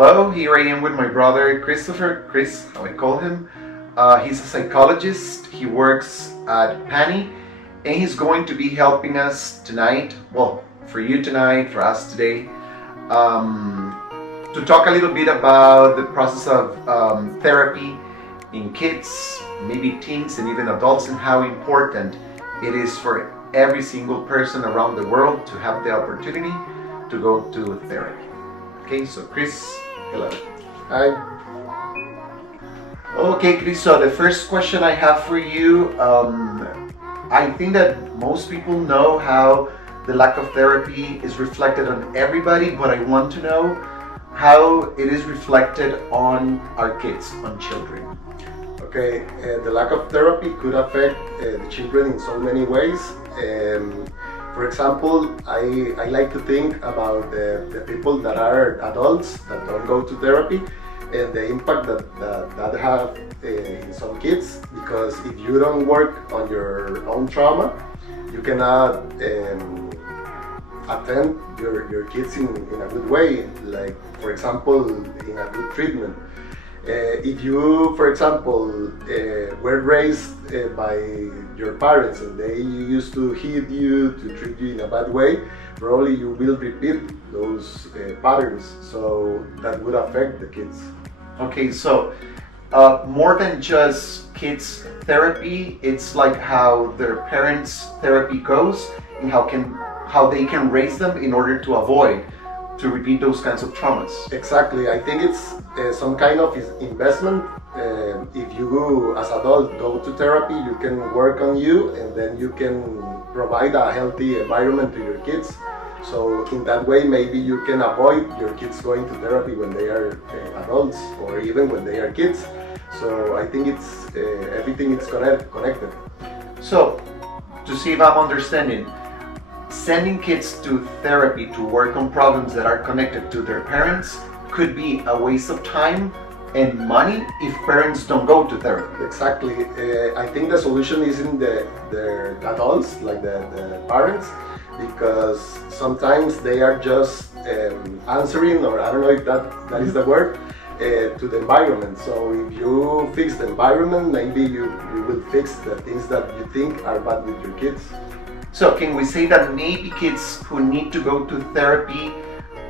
hello. Here I am with my brother Christopher. Chris, how I call him. He's a psychologist. He works at PANI, and he's going to be helping us tonight. Well, for you tonight, for us today, to talk a little bit about the process of therapy in kids, maybe teens, and even adults, and how important it is for every single person around the world to have the opportunity to go to therapy. Okay, so Chris, hello. Hi. Okay, Chris, so the first question I have for you, I think that most people know how the lack of therapy is reflected on everybody, but I want to know how it is reflected on our kids, on children. Okay, the lack of therapy could affect the children in so many ways. For example, I like to think about the people that are adults that don't go to therapy and the impact that have in some kids, because if you don't work on your own trauma, you cannot attend your kids in a good way, like for example in a good treatment. If you, for example, were raised by your parents and they used to hit you, to treat you in a bad way, probably you will repeat those patterns, so that would affect the kids. Okay, so more than just kids therapy, it's like how their parents therapy goes and how they can raise them in order to avoid to repeat those kinds of traumas. Exactly, I think it's some kind of investment. If you as adult go to therapy, you can work on you and then you can provide a healthy environment to your kids. So in that way, maybe you can avoid your kids going to therapy when they are adults or even when they are kids. So I think it's everything is connected. So to see if I'm understanding, sending kids to therapy to work on problems that are connected to their parents could be a waste of time and money if parents don't go to therapy. Exactly. I think the solution is in the adults, like the parents, because sometimes they are just answering, or I don't know if that is the word, to the environment. So if you fix the environment, maybe you will fix the things that you think are bad with your kids. So can we say that maybe kids who need to go to therapy,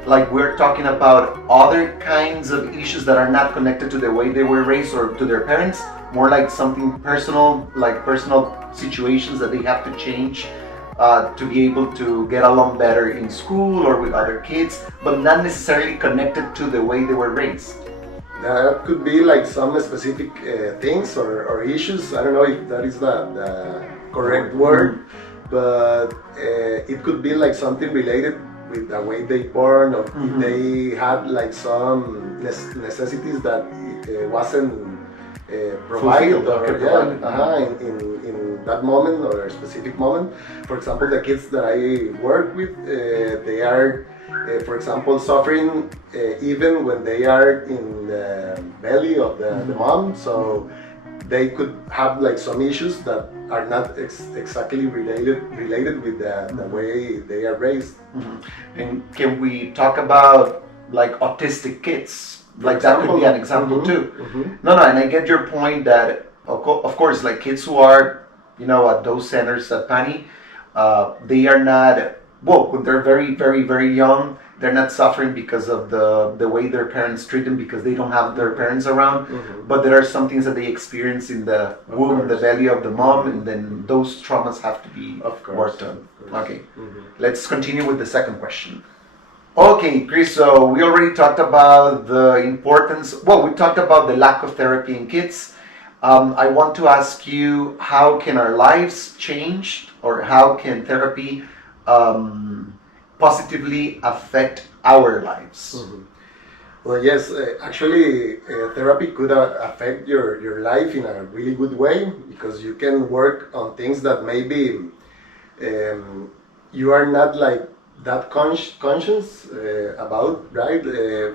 like we're talking about other kinds of issues that are not connected to the way they were raised or to their parents, more like something personal, like personal situations that they have to change to be able to get along better in school or with other kids, but not necessarily connected to the way they were raised? That could be like some specific things or issues. I don't know if that is the correct word, but it could be like something related with the way they born, or if they had like some necessities that wasn't provided in that moment or a specific moment. For example, the kids that I work with, they are for example suffering even when they are in the belly of the mom, so they could have like some issues that are not exactly related with the way they are raised. And can we talk about like autistic kids? Like that could be an example too. No, and I get your point that of course, like kids who are, at those centers at PANI, they are not, well, when they're very, very, very young, they're not suffering because of the way their parents treat them, because they don't have their parents around. But there are some things that they experience in the womb, the belly of the mom, and then those traumas have to be worked on. Okay, let's continue with the second question. Okay, Chris, so we already talked about the importance, well, we talked about the lack of therapy in kids. I want to ask you, how can our lives change, or how can therapy positively affect our lives? Well, yes, actually, therapy could affect your life in a really good way, because you can work on things that maybe you are not like that conscious about, right?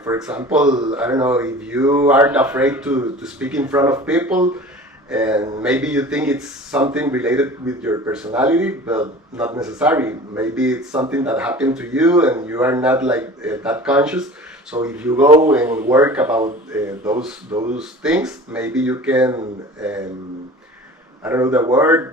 For example, I don't know, if you aren't afraid to speak in front of people, and maybe you think it's something related with your personality, but not necessarily. Maybe it's something that happened to you and you are not like that conscious. So if you go and work about those things, maybe you can, I don't know the word,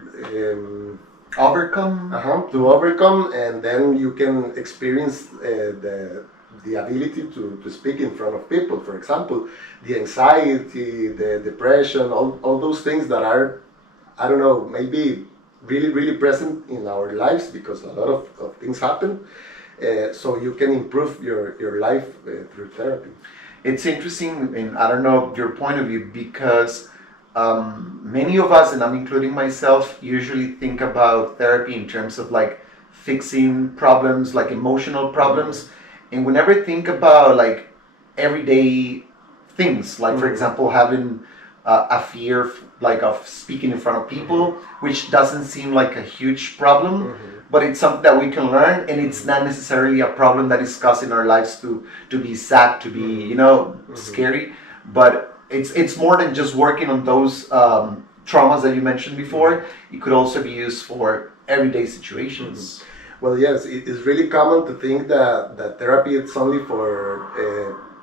Overcome. to overcome, and then you can experience the ability to speak in front of people. For example, the anxiety, the depression, all those things that are, I don't know, maybe really present in our lives because a lot of things happen. So you can improve your life through therapy. It's interesting, and I don't know your point of view, because many of us, and I'm including myself, usually think about therapy in terms of like fixing problems, like emotional problems, and we never think about like everyday things, like for example, having a fear like of speaking in front of people, which doesn't seem like a huge problem, but it's something that we can learn, and it's not necessarily a problem that is causing our lives to be sad, to be scary, but it's more than just working on those traumas that you mentioned before. It could also be used for everyday situations. Well, yes, it is really common to think that therapy is only for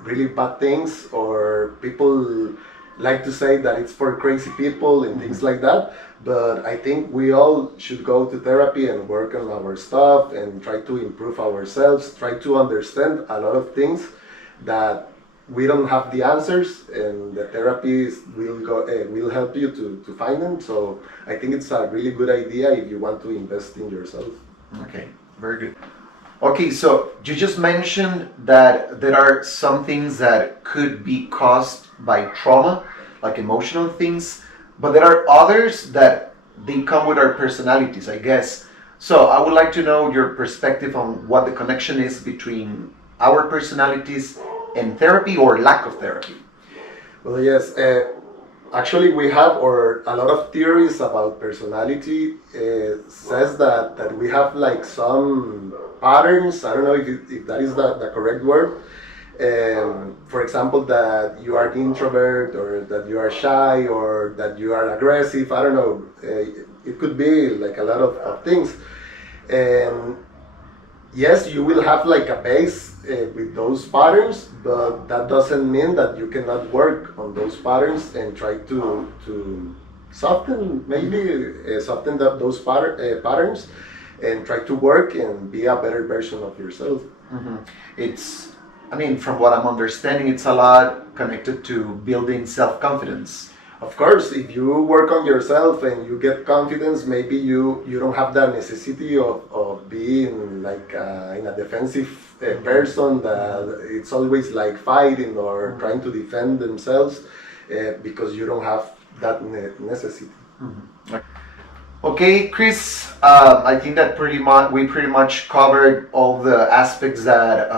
really bad things, or people like to say that it's for crazy people and things like that. But I think we all should go to therapy and work on our stuff and try to improve ourselves, try to understand a lot of things that we don't have the answers, and the therapies will help you to find them. So I think it's a really good idea if you want to invest in yourself. Okay, very good. Okay, so you just mentioned that there are some things that could be caused by trauma, like emotional things, but there are others that they come with our personalities, I guess. So I would like to know your perspective on what the connection is between our personalities and therapy, or lack of therapy. Well, yes. Actually, we have a lot of theories about personality. Says that we have like some patterns. I don't know if that is the correct word. For example, that you are introvert, or that you are shy, or that you are aggressive. I don't know. It could be like a lot of things. And yes, you will have like a base with those patterns, but that doesn't mean that you cannot work on those patterns and try to soften, maybe soften those patterns, and try to work and be a better version of yourself. It's, I mean, from what I'm understanding, it's a lot connected to building self-confidence. Of course, if you work on yourself and you get confidence, maybe you don't have the necessity of being like in a defensive person that it's always like fighting or trying to defend themselves, because you don't have that necessity. Okay, Chris, I think that we pretty much covered all the aspects that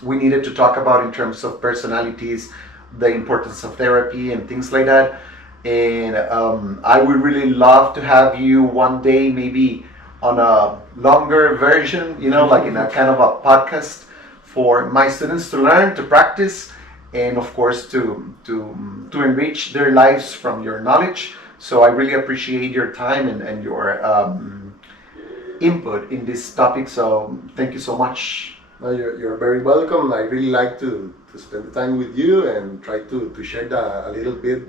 we needed to talk about in terms of personalities, the importance of therapy and things like that. And I would really love to have you one day, maybe on a longer version, like in a kind of a podcast for my students to learn, to practice, and of course to enrich their lives from your knowledge. So I really appreciate your time and your input in this topic. So thank you so much. No, you're very welcome. I really like to spend the time with you and try to share a little bit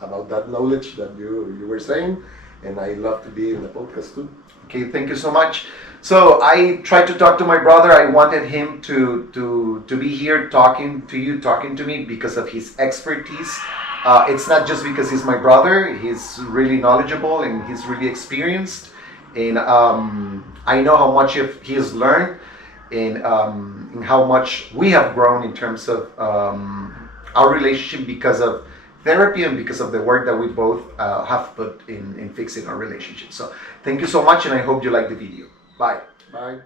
about that knowledge that you were saying, and I love to be in the podcast too. Okay, thank you so much. So I tried to talk to my brother. I wanted him to be here talking to me because of his expertise. It's not just because he's my brother. He's really knowledgeable and he's really experienced, and I know how much he has learned, and how much we have grown in terms of our relationship because of therapy and because of the work that we both have put in fixing our relationship. So thank you so much, and I hope you like the video. Bye. Bye.